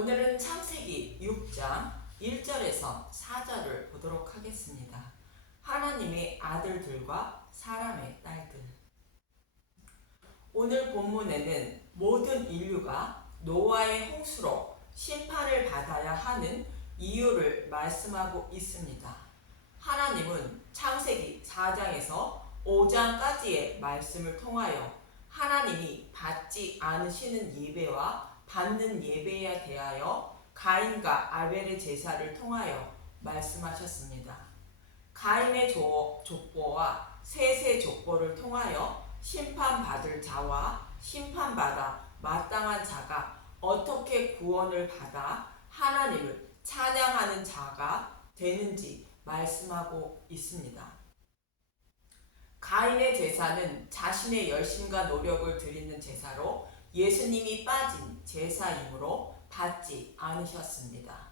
오늘은 창세기 6장 1절에서 4절을 보도록 하겠습니다. 하나님의 아들들과 사람의 딸들. 오늘 본문에는 모든 인류가 노아의 홍수로 심판을 받아야 하는 이유를 말씀하고 있습니다. 하나님은 창세기 4장에서 5장까지의 말씀을 통하여 하나님이 받지 않으시는 예배와 받는 예배에 대하여 가인과 아벨의 제사를 통하여 말씀하셨습니다. 가인의 족보와 셋의 족보를 통하여 심판받을 자와 심판받아 마땅한 자가 어떻게 구원을 받아 하나님을 찬양하는 자가 되는지 말씀하고 있습니다. 가인의 제사는 자신의 열심과 노력을 드리는 제사로 예수님이 빠진 제사이므로 받지 않으셨습니다.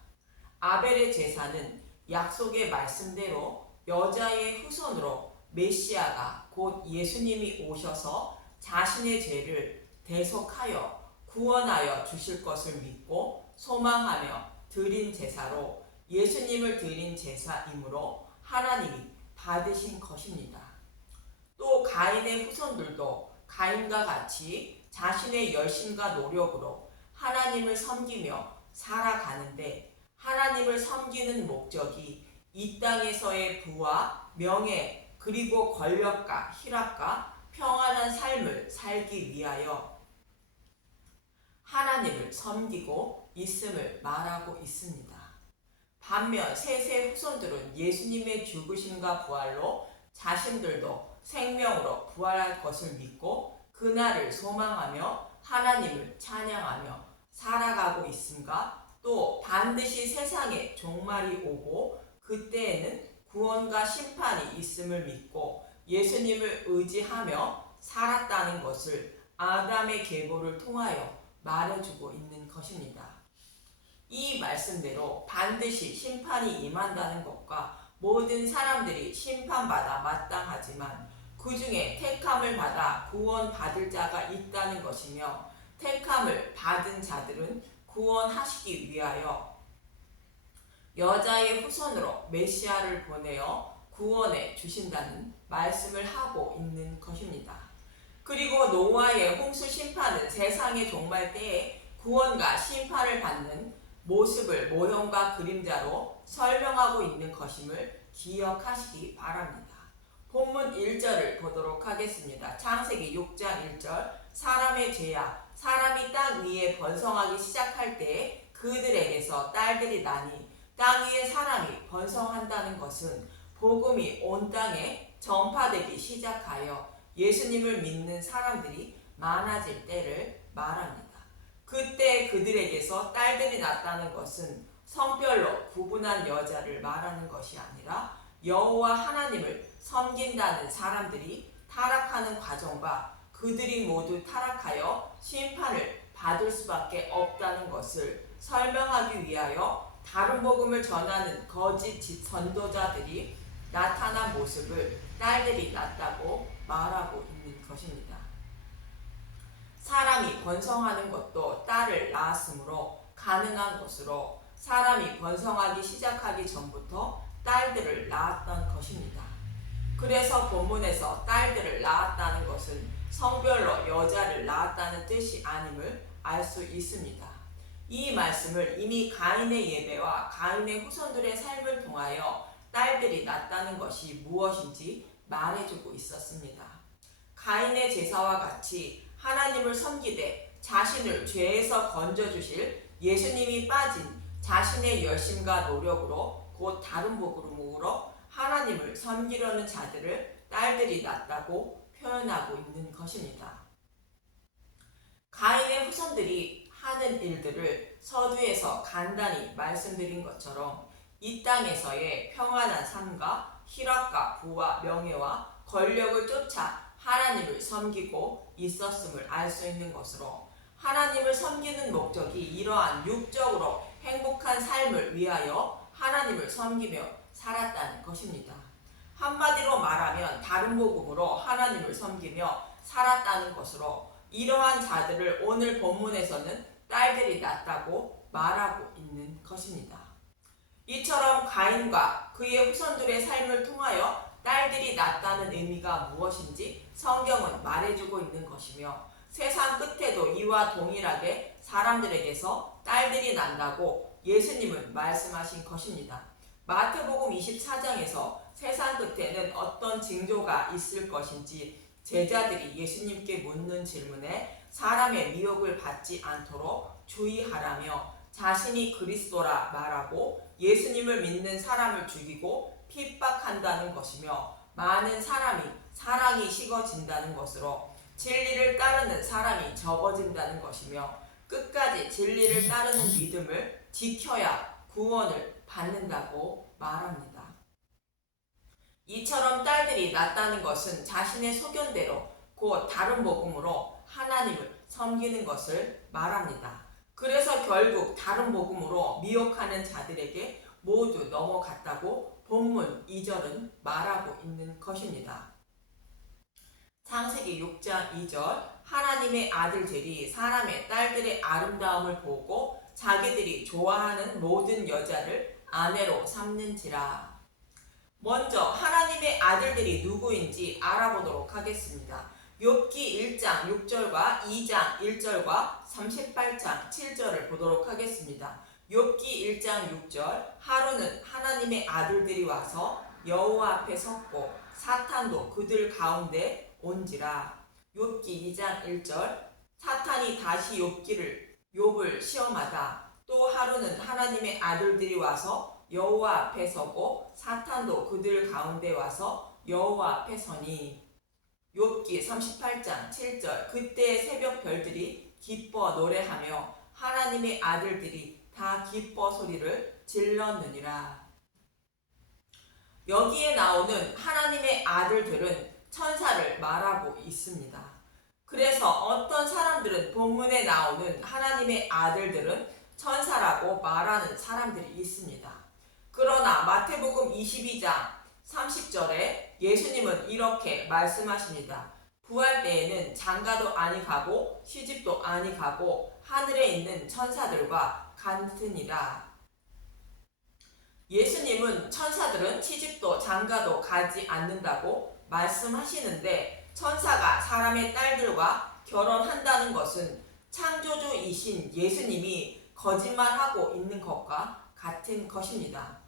아벨의 제사는 약속의 말씀대로 여자의 후손으로 메시아가 곧 예수님이 오셔서 자신의 죄를 대속하여 구원하여 주실 것을 믿고 소망하며 드린 제사로 예수님을 드린 제사이므로 하나님이 받으신 것입니다. 또 가인의 후손들도 가인과 같이 자신의 열심과 노력으로 하나님을 섬기며 살아가는데 하나님을 섬기는 목적이 이 땅에서의 부와 명예 그리고 권력과 희락과 평안한 삶을 살기 위하여 하나님을 섬기고 있음을 말하고 있습니다. 반면 셋의 후손들은 예수님의 죽으심과 부활로 자신들도 생명으로 부활할 것을 믿고 그날을 소망하며 하나님을 찬양하며 살아가고 있음과 또 반드시 세상에 종말이 오고 그때에는 구원과 심판이 있음을 믿고 예수님을 의지하며 살았다는 것을 아담의 계보를 통하여 말해주고 있는 것입니다. 이 말씀대로 반드시 심판이 임한다는 것과 모든 사람들이 심판받아 마땅하지만 그 중에 택함을 받아 구원받을 자가 있다는 것이며 택함을 받은 자들은 구원하시기 위하여 여자의 후손으로 메시아를 보내어 구원해 주신다는 말씀을 하고 있는 것입니다. 그리고 노아의 홍수 심판은 세상의 종말 때에 구원과 심판을 받는 모습을 모형과 그림자로 설명하고 있는 것임을 기억하시기 바랍니다. 본문 1절을 보도록 하겠습니다. 창세기 6장 1절 사람의 죄야 사람이 땅 위에 번성하기 시작할 때에 그들에게서 딸들이 나니 땅 위에 사람이 번성한다는 것은 복음이 온 땅에 전파되기 시작하여 예수님을 믿는 사람들이 많아질 때를 말합니다. 그때 그들에게서 딸들이 났다는 것은 성별로 구분한 여자를 말하는 것이 아니라 여호와 하나님을 섬긴다는 사람들이 타락하는 과정과 그들이 모두 타락하여 심판을 받을 수밖에 없다는 것을 설명하기 위하여 다른 복음을 전하는 거짓 전도자들이 나타난 모습을 딸들이 낳았다고 말하고 있는 것입니다. 사람이 번성하는 것도 딸을 낳았으므로 가능한 것으로 사람이 번성하기 시작하기 전부터 딸들을 낳았던 것입니다. 그래서 본문에서 딸들을 낳았다는 것은 성별로 여자를 낳았다는 뜻이 아님을 알 수 있습니다. 이 말씀을 이미 가인의 예배와 가인의 후손들의 삶을 통하여 딸들이 낳았다는 것이 무엇인지 말해주고 있었습니다. 가인의 제사와 같이 하나님을 섬기되 자신을 죄에서 건져주실 예수님이 빠진 자신의 열심과 노력으로 곧 다른 복음으로 하나님을 섬기려는 자들을 딸들이 낳았다고 표현하고 있는 것입니다. 가인의 후손들이 하는 일들을 서두에서 간단히 말씀드린 것처럼 이 땅에서의 평안한 삶과 희락과 부와 명예와 권력을 쫓아 하나님을 섬기고 있었음을 알 수 있는 것으로 하나님을 섬기는 목적이 이러한 육적으로 행복한 삶을 위하여 하나님을 섬기며 살았다는 것입니다. 한마디로 말하면 다른 복음으로 하나님을 섬기며 살았다는 것으로 이러한 자들을 오늘 본문에서는 딸들이 낳았다고 말하고 있는 것입니다. 이처럼 가인과 그의 후손들의 삶을 통하여 딸들이 낳았다는 의미가 무엇인지 성경은 말해주고 있는 것이며, 세상 끝에도 이와 동일하게 사람들에게서 딸들이 난다고 예수님은 말씀하신 것입니다. 마태복음 24장에서 세상 끝에는 어떤 징조가 있을 것인지 제자들이 예수님께 묻는 질문에 사람의 미혹을 받지 않도록 주의하라며 자신이 그리스도라 말하고 예수님을 믿는 사람을 죽이고 핍박한다는 것이며, 많은 사랑이 식어진다는 것으로 진리를 따르는 사람이 적어진다는 것이며, 끝까지 진리를 따르는 믿음을 지켜야 구원을 받는다고 말합니다. 이처럼 딸들이 낳았다는 것은 자신의 소견대로 곧 다른 복음으로 하나님을 섬기는 것을 말합니다. 그래서 결국 다른 복음으로 미혹하는 자들에게 모두 넘어갔다고 본문 2절은 말하고 있는 것입니다. 창세기 6장 2절, 하나님의 아들들이 사람의 딸들의 아름다움을 보고 자기들이 좋아하는 모든 여자를 아내로 삼는지라. 먼저 하나님의 아들들이 누구인지 알아보도록 하겠습니다. 욥기 1장 6절과 2장 1절과 38장 7절을 보도록 하겠습니다. 욥기 1장 6절, 하루는 하나님의 아들들이 와서 여호와 앞에 섰고 사탄도 그들 가운데 온지라. 욥기 2장 1절, 사탄이 다시 욥을 시험하다. 또 하루는 하나님의 아들들이 와서 여호와 앞에 서고 사탄도 그들 가운데 와서 여호와 앞에 서니. 욥기 38장 7절, 그때의 새벽 별들이 기뻐 노래하며 하나님의 아들들이 다 기뻐 소리를 질렀느니라. 여기에 나오는 하나님의 아들들은 천사를 말하고 있습니다. 그래서 어떤 사람들은 본문에 나오는 하나님의 아들들은 천사라고 말하는 사람들이 있습니다. 그러나 마태복음 22장 30절에 예수님은 이렇게 말씀하십니다. 부활 때에는 장가도 아니 가고 시집도 아니 가고 하늘에 있는 천사들과 같으니라. 예수님은 천사들은 시집도 장가도 가지 않는다고 말씀하시는데, 천사가 사람의 딸들과 결혼한다는 것은 창조주이신 예수님이 거짓말하고 있는 것과 같은 것입니다.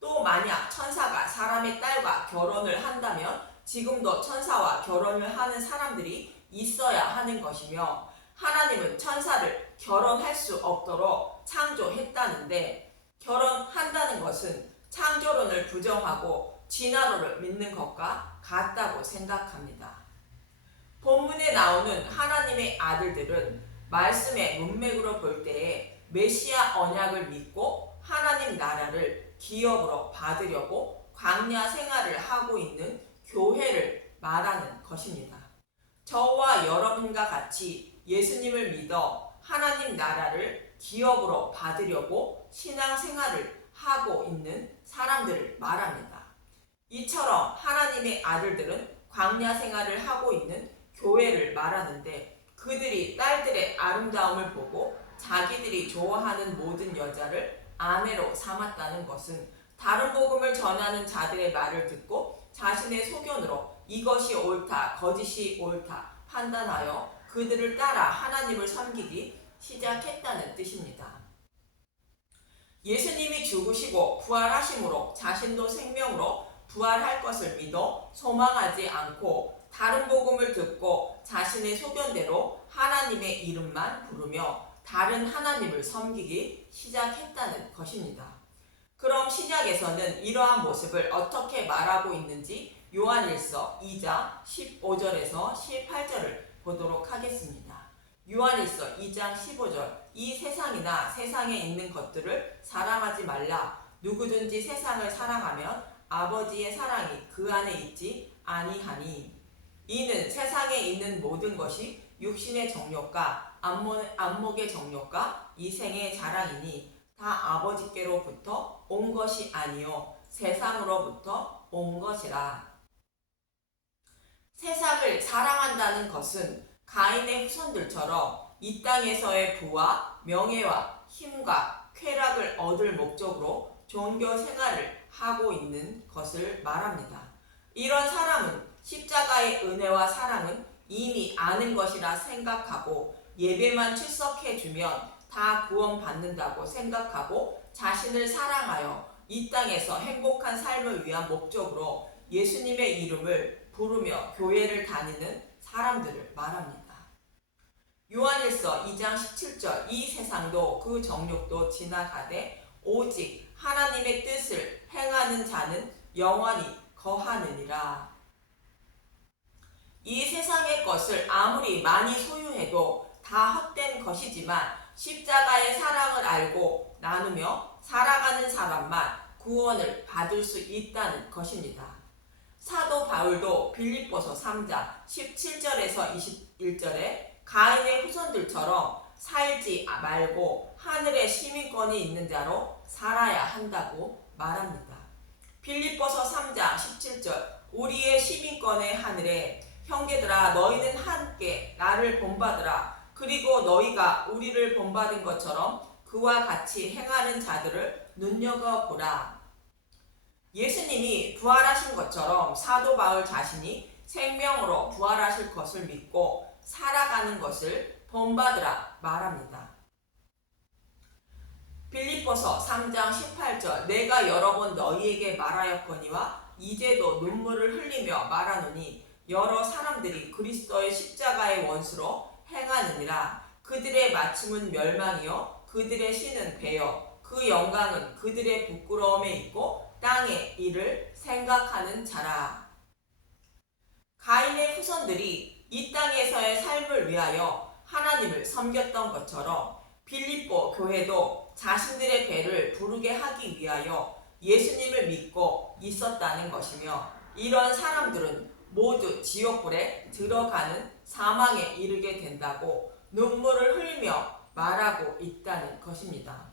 또 만약 천사가 사람의 딸과 결혼을 한다면 지금도 천사와 결혼을 하는 사람들이 있어야 하는 것이며, 하나님은 천사를 결혼할 수 없도록 창조했다는데, 결혼한다는 것은 창조론을 부정하고 진화론을 믿는 것과 같다고 생각합니다. 본문에 나오는 하나님의 아들들은 말씀의 문맥으로 볼 때에 메시아 언약을 믿고 하나님 나라를 기업으로 받으려고 광야 생활을 하고 있는 교회를 말하는 것입니다. 저와 여러분과 같이 예수님을 믿어 하나님 나라를 기업으로 받으려고 신앙생활을 하고 있는 사람들을 말합니다. 이처럼 하나님의 아들들은 광야 생활을 하고 있는 교회를 말하는데, 그들이 딸들의 아름다움을 보고 자기들이 좋아하는 모든 여자를 아내로 삼았다는 것은 다른 복음을 전하는 자들의 말을 듣고 자신의 소견으로 이것이 옳다, 거짓이 옳다 판단하여 그들을 따라 하나님을 섬기기 시작했다는 뜻입니다. 예수님이 죽으시고 부활하심으로 자신도 생명으로 부활할 것을 믿어 소망하지 않고 다른 복음을 듣고 자신의 소견대로 하나님의 이름만 부르며 다른 하나님을 섬기기 시작했다는 것입니다. 그럼 신약에서는 이러한 모습을 어떻게 말하고 있는지 요한일서 2장 15절에서 18절을 보도록 하겠습니다. 요한일서 2장 15절, 이 세상이나 세상에 있는 것들을 사랑하지 말라. 누구든지 세상을 사랑하면 아버지의 사랑이 그 안에 있지 아니하니. 이는 세상에 있는 모든 것이 육신의 정욕과 안목의 정욕과 이생의 자랑이니 다 아버지께로부터 온 것이 아니요 세상으로부터 온 것이라. 세상을 사랑한다는 것은 가인의 후손들처럼 이 땅에서의 부와 명예와 힘과 쾌락을 얻을 목적으로 종교 생활을 하고 있는 것을 말합니다. 이런 사람은 십자가의 은혜와 사랑은 이미 아는 것이라 생각하고 예배만 출석해주면 다 구원받는다고 생각하고 자신을 사랑하여 이 땅에서 행복한 삶을 위한 목적으로 예수님의 이름을 부르며 교회를 다니는 사람들을 말합니다. 요한일서 2장 17절 이 세상도 그 정욕도 지나가되 오직 하나님의 뜻을 행하는 자는 영원히 거하느니라. 이 세상의 것을 아무리 많이 소유해도 다 헛된 것이지만 십자가의 사랑을 알고 나누며 살아가는 사람만 구원을 받을 수 있다는 것입니다. 사도 바울도 빌립보서 3장 17절에서 21절에 가인의 후손들처럼 살지 말고 하늘의 시민권이 있는 자로 살아야 한다고 말합니다. 빌립보서 3장 17절 우리의 시민권의 하늘에 형제들아 너희는 함께 나를 본받으라. 그리고 너희가 우리를 본받은 것처럼 그와 같이 행하는 자들을 눈여겨보라. 예수님이 부활하신 것처럼 사도 바울 자신이 생명으로 부활하실 것을 믿고 살아가는 것을 본받으라 말합니다. 빌립보서 3장 18절 내가 여러 번 너희에게 말하였거니와 이제도 눈물을 흘리며 말하노니 여러 사람들이 그리스도의 십자가의 원수로 행하느니라. 그들의 마침은 멸망이요 그들의 신은 배요 그 영광은 그들의 부끄러움에 있고 땅의 일을 생각하는 자라. 가인의 후손들이 이 땅에서의 삶을 위하여 하나님을 섬겼던 것처럼 빌립보 교회도 자신들의 배를 부르게 하기 위하여 예수님을 믿고 있었다는 것이며 이런 사람들은 모두 지옥불에 들어가는 사망에 이르게 된다고 눈물을 흘리며 말하고 있다는 것입니다.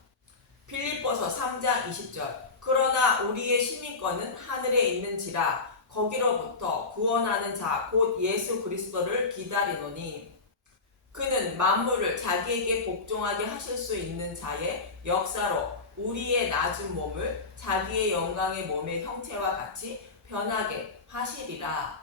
빌립보서 3장 20절 그러나 우리의 시민권은 하늘에 있는지라 거기로부터 구원하는 자 곧 예수 그리스도를 기다리노니 그는 만물을 자기에게 복종하게 하실 수 있는 자의 역사로 우리의 낮은 몸을 자기의 영광의 몸의 형체와 같이 변하게 하시리라.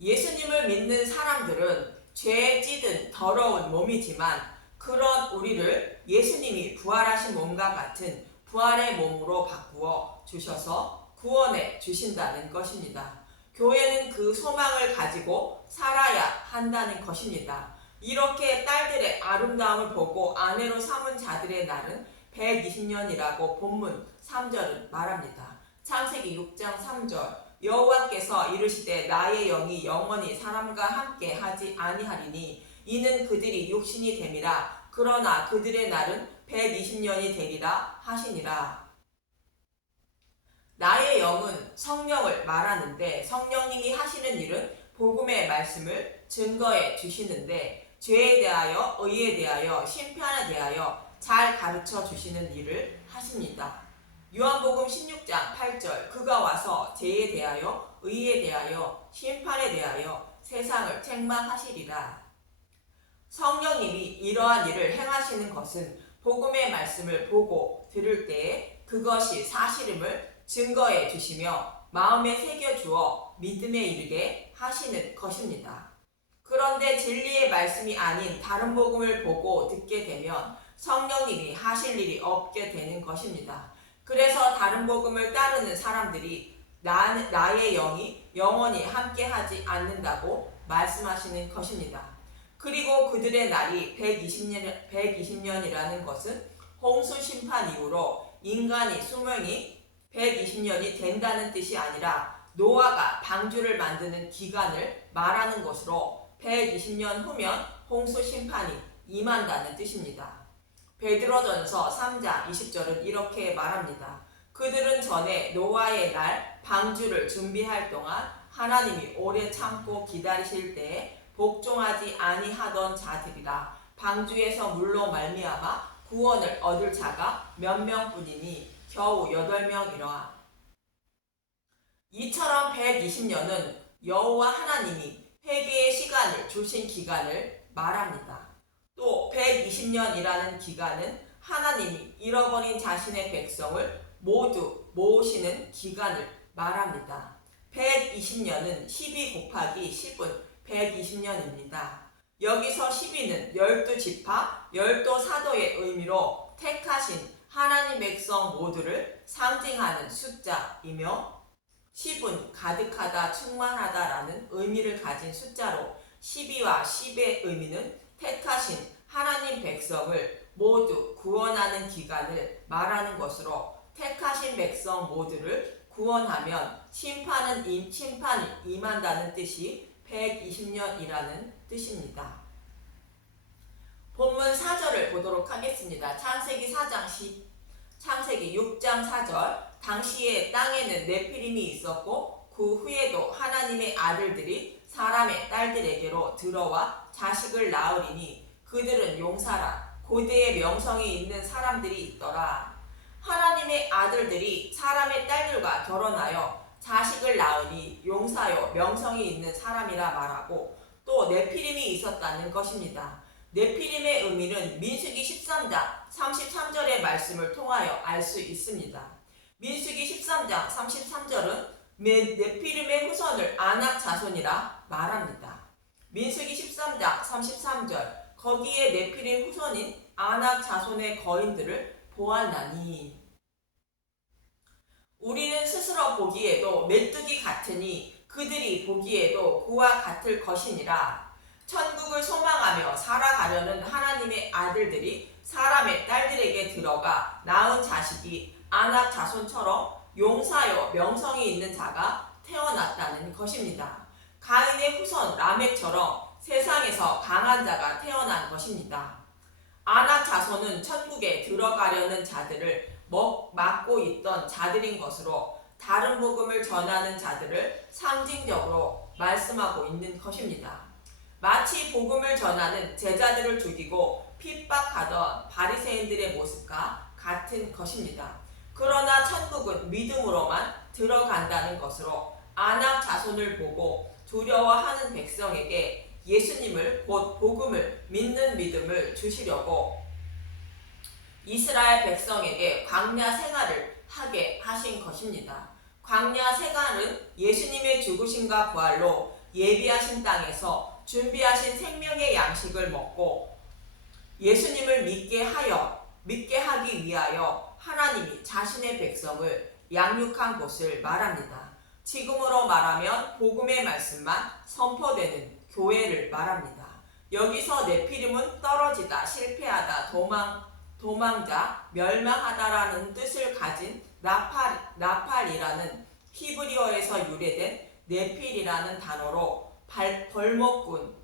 예수님을 믿는 사람들은 죄에 찌든 더러운 몸이지만 그런 우리를 예수님이 부활하신 몸과 같은 부활의 몸으로 바꾸어 주셔서 구원해 주신다는 것입니다. 교회는 그 소망을 가지고 살아야 한다는 것입니다. 이렇게 딸들의 아름다움을 보고 아내로 삼은 자들의 날은 120년이라고 본문 3절은 말합니다. 창세기 6장 3절 여호와께서 이르시되 나의 영이 영원히 사람과 함께 하지 아니하리니 이는 그들이 육신이 됨이라. 그러나 그들의 날은 120년이 되리라 하시니라. 나의 영은 성령을 말하는데 성령님이 하시는 일은 복음의 말씀을 증거해 주시는데 죄에 대하여 의에 대하여 심판에 대하여 잘 가르쳐 주시는 일을 하십니다. 요한복음 16장 8절 그가 와서 죄에 대하여 의에 대하여 심판에 대하여 세상을 책망하시리라. 성령님이 이러한 일을 행하시는 것은 복음의 말씀을 보고 들을 때에 그것이 사실임을 증거해 주시며 마음에 새겨주어 믿음에 이르게 하시는 것입니다. 그런데 진리의 말씀이 아닌 다른 복음을 보고 듣게 되면 성령님이 하실 일이 없게 되는 것입니다. 그래서 다른 복음을 따르는 사람들이 나의 영이 영원히 함께하지 않는다고 말씀하시는 것입니다. 그리고 그들의 날이 120년이라는 것은 홍수 심판 이후로 인간이 수명이 120년이 된다는 뜻이 아니라 노아가 방주를 만드는 기간을 말하는 것으로 120년 후면 홍수 심판이 임한다는 뜻입니다. 베드로전서 3장 20절은 이렇게 말합니다. 그들은 전에 노아의 날 방주를 준비할 동안 하나님이 오래 참고 기다리실 때에 복종하지 아니하던 자들이라. 방주에서 물로 말미암아 구원을 얻을 자가 몇 명뿐이니 겨우 8명이라. 이처럼 120년은 여호와 하나님이 회개의 시간을 주신 기간을 말합니다. 또 120년이라는 기간은 하나님이 잃어버린 자신의 백성을 모두 모으시는 기간을 말합니다. 120년은 12 곱하기 10은 120년입니다. 여기서 12는 12지파, 12사도의 의미로 택하신 하나님 백성 모두를 상징하는 숫자이며 10은 가득하다, 충만하다라는 의미를 가진 숫자로 12와 10의 의미는 택하신 하나님 백성을 모두 구원하는 기간을 말하는 것으로 택하신 백성 모두를 구원하면 심판이 임한다는 뜻이 120년이라는 뜻입니다. 본문 4절을 보도록 하겠습니다. 창세기 6장 4절. 당시에 땅에는 네피림이 있었고 그 후에도 하나님의 아들들이 사람의 딸들에게로 들어와 자식을 낳으리니 그들은 용사라 고대의 명성이 있는 사람들이 있더라. 하나님의 아들들이 사람의 딸들과 결혼하여 자식을 낳으니 용사요 명성이 있는 사람이라 말하고 또 네피림이 있었다는 것입니다. 네피림의 의미는 민수기 13장 33절의 말씀을 통하여 알 수 있습니다. 민수기 13장 33절은 네피림의 후손을 아낙 자손이라 말합니다. 민수기 13장 33절 거기에 네피림 후손인 아낙 자손의 거인들을 보았나니 우리는 스스로 보기에도 메뚜기 같으니 그들이 보기에도 그와 같을 것이니라. 천국을 소망하며 살아가려는 하나님의 아들들이 사람의 딸들에게 들어가 낳은 자식이 아낙 자손처럼 용사여 명성이 있는 자가 태어났다는 것입니다. 가인의 후손 라멕처럼 세상에서 강한 자가 태어난 것입니다. 아낙 자손은 천국에 들어가려는 자들을 막고 있던 자들인 것으로 다른 복음을 전하는 자들을 상징적으로 말씀하고 있는 것입니다. 마치 복음을 전하는 제자들을 죽이고 핍박하던 바리새인들의 모습과 같은 것입니다. 그러나 천국은 믿음으로만 들어간다는 것으로 아낙 자손을 보고 두려워하는 백성에게 예수님을 곧 복음을 믿는 믿음을 주시려고 이스라엘 백성에게 광야 생활을 하게 하신 것입니다. 광야 생활은 예수님의 죽으심과 부활로 예비하신 땅에서 준비하신 생명의 양식을 먹고 예수님을 믿게 하기 위하여 하나님이 자신의 백성을 양육한 곳을 말합니다. 지금으로 말하면 복음의 말씀만 선포되는 교회를 말합니다. 여기서 네피림은 떨어지다, 실패하다, 도망자, 멸망하다라는 뜻을 가진 나팔이라는 히브리어에서 유래된 네필이라는 단어로 벌목꾼,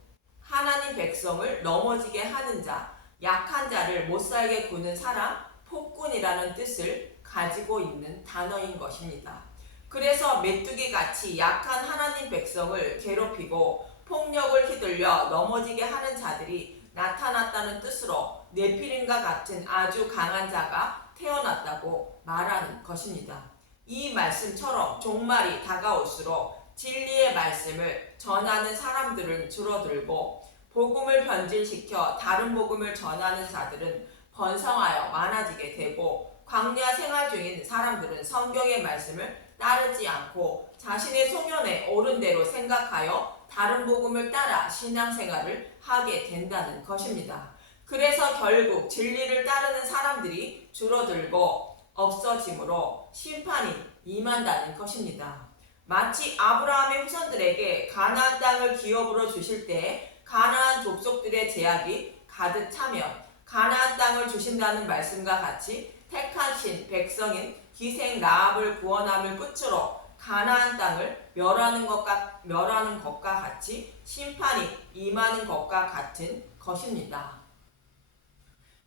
하나님 백성을 넘어지게 하는 자, 약한 자를 못살게 구는 사람, 폭군이라는 뜻을 가지고 있는 단어인 것입니다. 그래서 메뚜기같이 약한 하나님 백성을 괴롭히고 폭력을 휘둘려 넘어지게 하는 자들이 나타났다는 뜻으로 네피림과 같은 아주 강한 자가 태어났다고 말하는 것입니다. 이 말씀처럼 종말이 다가올수록 진리의 말씀을 전하는 사람들은 줄어들고 복음을 변질시켜 다른 복음을 전하는 자들은 번성하여 많아지게 되고 광야 생활 중인 사람들은 성경의 말씀을 따르지 않고 자신의 소견에 옳은 대로 생각하여 다른 복음을 따라 신앙생활을 하게 된다는 것입니다. 그래서 결국 진리를 따르는 사람들이 줄어들고 없어지므로 심판이 임한다는 것입니다. 마치 아브라함의 후손들에게 가나안 땅을 기업으로 주실 때 가나안 족속들의 제약이 가득 차면 가나안 땅을 주신다는 말씀과 같이 택하신 백성인 기생 라합을 구원함을 끝으로 가나안 땅을 멸하는 것과 같이 심판이 임하는 것과 같은 것입니다.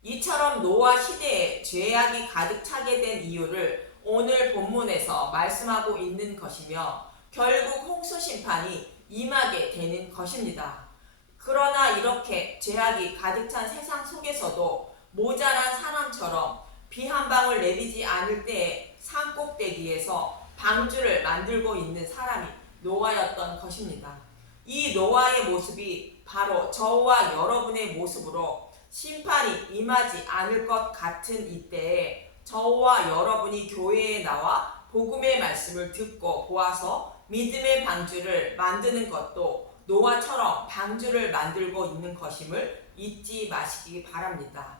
이처럼 노아 시대에 죄악이 가득 차게 된 이유를 오늘 본문에서 말씀하고 있는 것이며 결국 홍수 심판이 임하게 되는 것입니다. 그러나 이렇게 죄악이 가득 찬 세상 속에서도 모자란 사람처럼 비 한 방울 내리지 않을 때에 산 꼭대기에서 방주를 만들고 있는 사람이 노아였던 것입니다. 이 노아의 모습이 바로 저와 여러분의 모습으로 심판이 임하지 않을 것 같은 이때에 저와 여러분이 교회에 나와 복음의 말씀을 듣고 보아서 믿음의 방주를 만드는 것도 노아처럼 방주를 만들고 있는 것임을 잊지 마시기 바랍니다.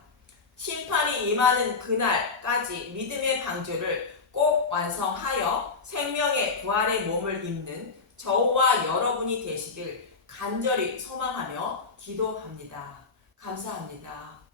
심판이 임하는 그날까지 믿음의 방주를 꼭 완성하여 생명의 부활의 몸을 입는 저와 여러분이 되시길 간절히 소망하며 기도합니다. 감사합니다.